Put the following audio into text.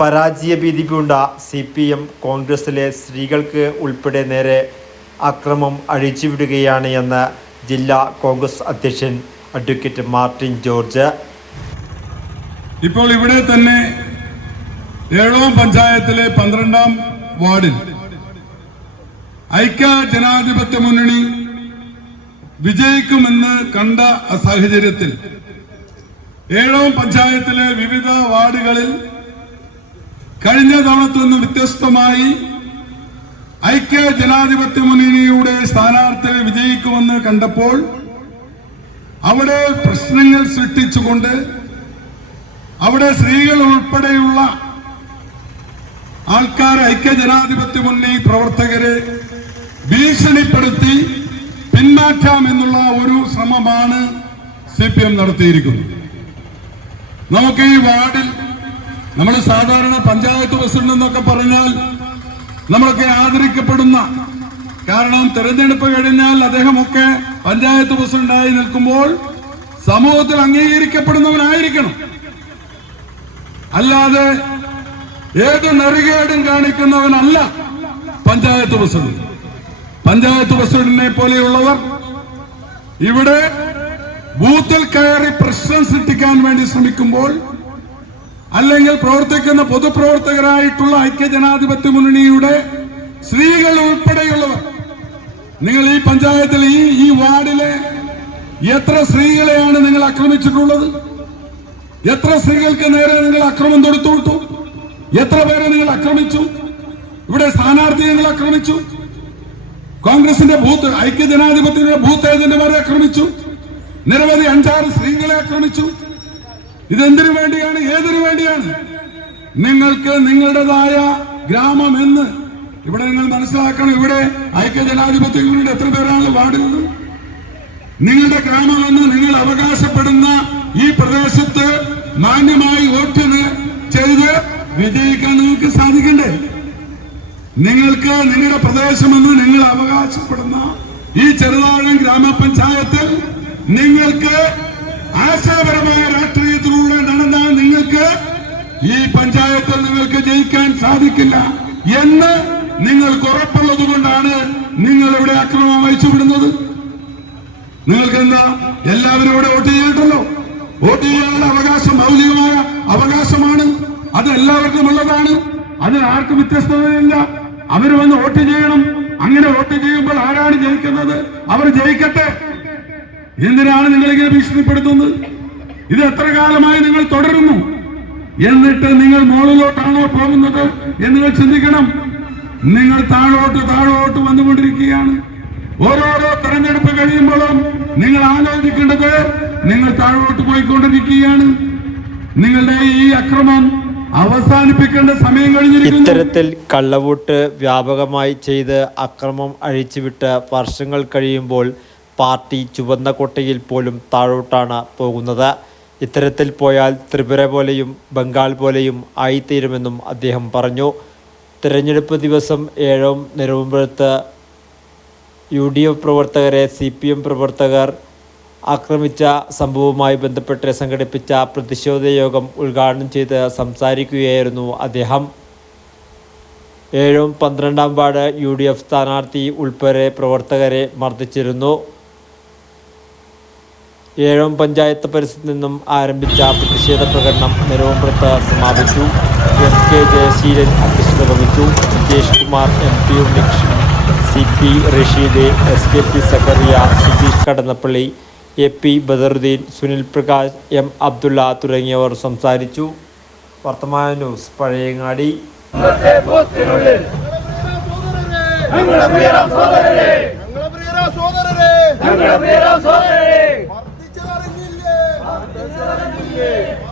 പരാജയ ഭീതി പൂണ്ട CPM കോൺഗ്രസിലെ സ്ത്രീകൾക്ക് ഉൾപ്പെടെ നേരെ അക്രമം അഴിച്ചുവിടുകയാണ് എന്ന് ജില്ലാ കോൺഗ്രസ് അധ്യക്ഷൻ അഡ്വക്കേറ്റ് മാർട്ടിൻ ജോർജ്. ഇപ്പോൾ ഇവിടെ തന്നെ ഏഴോം പഞ്ചായത്തിലെ 12ാം വാർഡിൽ ഐക്യ ജനാധിപത്യ മുന്നണി വിജയിക്കുമെന്ന് കണ്ട സാഹചര്യത്തിൽ ഏഴോം പഞ്ചായത്തിലെ വിവിധ വാർഡുകളിൽ കഴിഞ്ഞ തവണത്തിൽ നിന്ന് വ്യത്യസ്തമായി ഐക്യ ജനാധിപത്യ മുന്നണിയുടെ സ്ഥാനാർത്ഥി വിജയിക്കുമെന്ന് കണ്ടപ്പോൾ അവിടെ പ്രശ്നങ്ങൾ സൃഷ്ടിച്ചുകൊണ്ട് അവിടെ സ്ത്രീകൾ ഉൾപ്പെടെയുള്ള ആൾക്കാർ ഐക്യ ജനാധിപത്യ മുന്നണി പ്രവർത്തകരെ ഭീഷണിപ്പെടുത്തി പിന്മാറ്റാമെന്നുള്ള ഒരു ശ്രമമാണ് CPM നടത്തിയിരിക്കുന്നത്. നമുക്ക് ഈ വാർഡിൽ നമ്മൾ സാധാരണ പഞ്ചായത്ത് പ്രസിഡന്റ് എന്നൊക്കെ പറഞ്ഞാൽ നമ്മളൊക്കെ ആദരിക്കപ്പെടുന്ന, കാരണം തെരഞ്ഞെടുപ്പ് കഴിഞ്ഞാൽ അദ്ദേഹമൊക്കെ പഞ്ചായത്ത് പ്രസിഡന്റായി നിൽക്കുമ്പോൾ സമൂഹത്തിൽ അംഗീകരിക്കപ്പെടുന്നവനായിരിക്കണം. അല്ലാതെ ഏത് നെറികേടും കാണിക്കുന്നവനല്ല പഞ്ചായത്ത് പ്രസിഡന്റ്. പഞ്ചായത്ത് പ്രസിഡന്റിനെ പോലെയുള്ളവർ ഇവിടെ ബൂത്തിൽ കയറി പ്രശ്നം സൃഷ്ടിക്കാൻ വേണ്ടി ശ്രമിക്കുമ്പോൾ, അല്ലെങ്കിൽ പ്രവർത്തിക്കുന്ന പൊതുപ്രവർത്തകരായിട്ടുള്ള ഐക്യജനാധിപത്യ മുന്നണിയുടെ സ്ത്രീകൾ ഉൾപ്പെടെയുള്ളവർ, നിങ്ങൾ ഈ പഞ്ചായത്തിൽ ഈ വാർഡിലെ എത്ര സ്ത്രീകളെയാണ് നിങ്ങൾ ആക്രമിച്ചിട്ടുള്ളത്? എത്ര സ്ത്രീകൾക്ക് നേരെ നിങ്ങൾ അക്രമം തൊടുത്തുവിട്ടു? എത്ര പേരെ നിങ്ങൾ ആക്രമിച്ചു? ഇവിടെ സ്ഥാനാർത്ഥിയെ നിങ്ങൾ ആക്രമിച്ചു. കോൺഗ്രസിന്റെ ബൂത്ത് ഐക്യജനാധിപത്യത്തിന്റെ ബൂത്ത് ഏജന്റുമാരെ ആക്രമിച്ചു. നിരവധി 5-6 സ്ത്രീകളെ ആക്രമിച്ചു. ഇതെന്തിനു വേണ്ടിയാണ്? ഏതിനു വേണ്ടിയാണ്? നിങ്ങൾക്ക് നിങ്ങളുടേതായ ഗ്രാമം എന്ന് ഇവിടെ നിങ്ങൾ മനസ്സിലാക്കണം. ഇവിടെ ഐക്യജനാധിപത്യങ്ങളുടെ എത്ര പേരാണ് വാർഡിലുള്ളത്? നിങ്ങളുടെ ഗ്രാമമെന്ന് നിങ്ങൾ അവകാശപ്പെടുന്ന ഈ പ്രദേശത്ത് മാന്യമായി വോട്ട് ചെയ്ത് വിജയിക്കാൻ നിങ്ങൾക്ക് സാധിക്കണ്ടേ? നിങ്ങൾക്ക് നിങ്ങളുടെ പ്രദേശമെന്ന് നിങ്ങൾ അവകാശപ്പെടുന്ന ഈ ചെറുതാഴം ഗ്രാമപഞ്ചായത്തിൽ നിങ്ങൾക്ക് ആശയപരമായ രാഷ്ട്രീയത്തിലൂടെ നടന്നാൽ നിങ്ങൾക്ക് ഈ പഞ്ചായത്തിൽ നിങ്ങൾക്ക് ജയിക്കാൻ സാധിക്കില്ല എന്ന് നിങ്ങൾക്ക് ഉറപ്പുള്ളത് കൊണ്ടാണ് നിങ്ങൾ ഇവിടെ അക്രമം അയച്ചുവിടുന്നത്. നിങ്ങൾക്ക് എന്താ, എല്ലാവരും ഇവിടെ വോട്ട് ചെയ്തിട്ടല്ലോ. വോട്ട് ചെയ്യാനുള്ള അവകാശം മൗലികമായ അവകാശമാണ്. അത് എല്ലാവർക്കും ഉള്ളതാണ്. അതിന് ആർക്കും വ്യത്യസ്തതയില്ല. അവർ വന്ന് വോട്ട് ചെയ്യണം. അങ്ങനെ വോട്ട് ചെയ്യുമ്പോൾ ആരാണ് ജയിക്കുന്നത്? അവർ ജയിക്കട്ടെ. എന്തിനാണ് നിങ്ങളിങ്ങനെ ഭീഷണിപ്പെടുത്തുന്നത്? ഇത് എത്ര കാലമായി നിങ്ങൾ തുടരുന്നു? എന്നിട്ട് നിങ്ങൾ മുകളിലോട്ടാണോ പോകുന്നത് എന്ന് നിങ്ങൾ ചിന്തിക്കണം. നിങ്ങൾ താഴോട്ട് വന്നുകൊണ്ടിരിക്കുകയാണ്. ഓരോരോ തെരഞ്ഞെടുപ്പ് കഴിയുമ്പോഴും നിങ്ങൾ ആലോചിക്കേണ്ടത് നിങ്ങൾ താഴോട്ട് പോയിക്കൊണ്ടിരിക്കുകയാണ്. നിങ്ങളുടെ ഈ അക്രമം അവസാനിപ്പിക്കേണ്ട സമയം കഴിഞ്ഞിരിക്കുന്നു. ഇത്തരത്തിൽ കള്ളവോട്ട് വ്യാപകമായി ചെയ്ത് അക്രമം അഴിച്ചുവിട്ട് വർഷങ്ങൾ കഴിയുമ്പോൾ പാർട്ടി ചുവന്ന കോട്ടയിൽ പോലും താഴോട്ടാണ് പോകുന്നത്. ഇത്തരത്തിൽ പോയാൽ ത്രിപുര പോലെയും ബംഗാൾ പോലെയും ആയിത്തീരുമെന്നും അദ്ദേഹം പറഞ്ഞു. തിരഞ്ഞെടുപ്പ് ദിവസം ഏഴോം നെരുമ്പുഴത്ത് UDF പ്രവർത്തകരെ CPM പ്രവർത്തകർ ആക്രമിച്ച സംഭവവുമായി ബന്ധപ്പെട്ട് സംഘടിപ്പിച്ച പ്രതിഷേധ യോഗം ഉദ്ഘാടനം ചെയ്ത് സംസാരിക്കുകയായിരുന്നു അദ്ദേഹം. ഏഴോം 12ാം വാർഡ് UDF സ്ഥാനാർത്ഥി ഉൾപ്പെടെ പ്രവർത്തകരെ മർദ്ദിച്ചിരുന്നു. ഏഴോം പഞ്ചായത്ത് പരിസരത്ത് നിന്നും ആരംഭിച്ച പ്രതിഷേധ പ്രകടനം നെരുമ്പുഴത്ത് സമാപിച്ചു. FK ജയശീലൻ അധ്യക്ഷത വഹിച്ചു. Vijesh Kumar, MP Unnikrishnan, CP Rasheed, SKP Zacharia, Sudheesh Kadannappally, AP Badaruddin, Sunil Prakash, M Abdulla തുടങ്ങിയവർ സംസാരിച്ചു. വർത്തമാന ന്യൂസ് പഴയങ്ങാടി. Yeah.